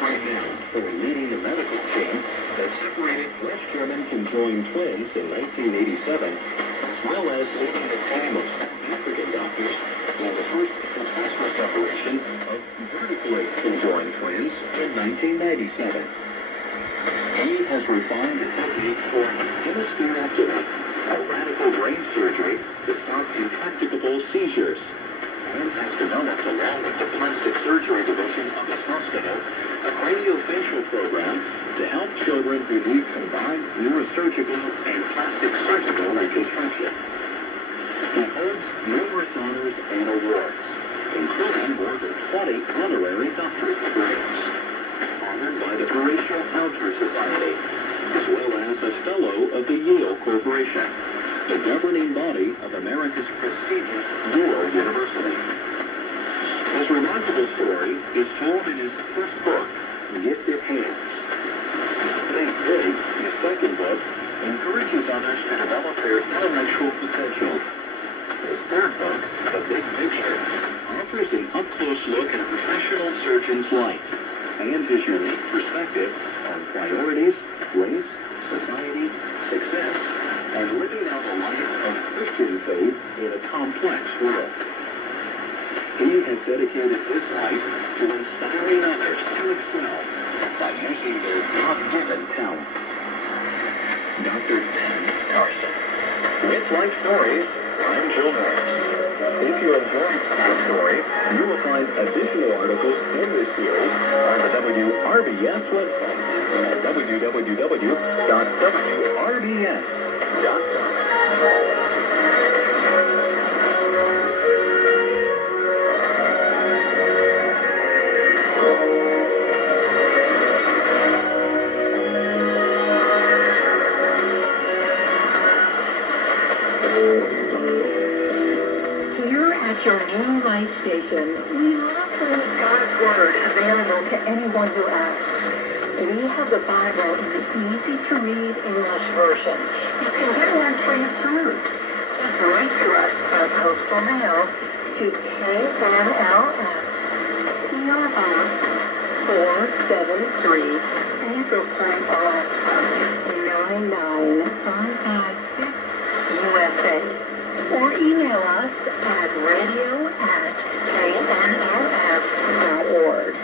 right now for leading the medical team that separated West German conjoined twins in 1987, as well as leading the team of South African doctors in the first successful separation of vertically conjoined twins in 1997. He has refined the technique for hemispherectomy, a radical brain surgery to stop intractable seizures, and has developed, along with the plastic surgery division of this hospital, a craniofacial program to help children who need combined neurosurgical and plastic surgical reconstruction. He holds numerous honors and awards, including more than 20 honorary doctorate degrees, honored by the Horatio Alger Society, as well as a Fellow of the Yale Corporation, the governing body of America's prestigious Yale University. His remarkable story is told in his first book, Gifted Hands. Think Big, his second book, encourages others to develop their intellectual potential. His third book, The Big Picture, offers an up-close look at a professional surgeon's life and his unique perspective on priorities, race, society, success, and living out a life of Christian faith in a complex world. He has dedicated his life to inspiring others to excel by using their God-given talent. Dr. Dan Carson. With Life Stories, I'm Jill Norris. If you enjoyed today's story, you will find additional articles in this series on the WRBS website at www.wrbs.com. Your new light station, we love to make God's Word available to anyone who asks. We have the Bible in the easy-to-read English version. You can get one free of charge. Just write to us by postal mail to KNLS, P.O. Box 473, Hazel Point, Alaska, 99556, USA. Or email us at radio@knls.org.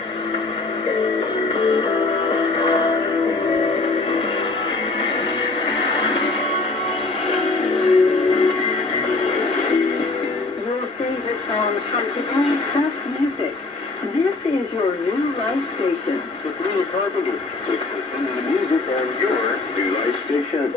Your favorite songs from today's best music. This is your new life station. Sabrina Carpenter takes us into the music on your new life station.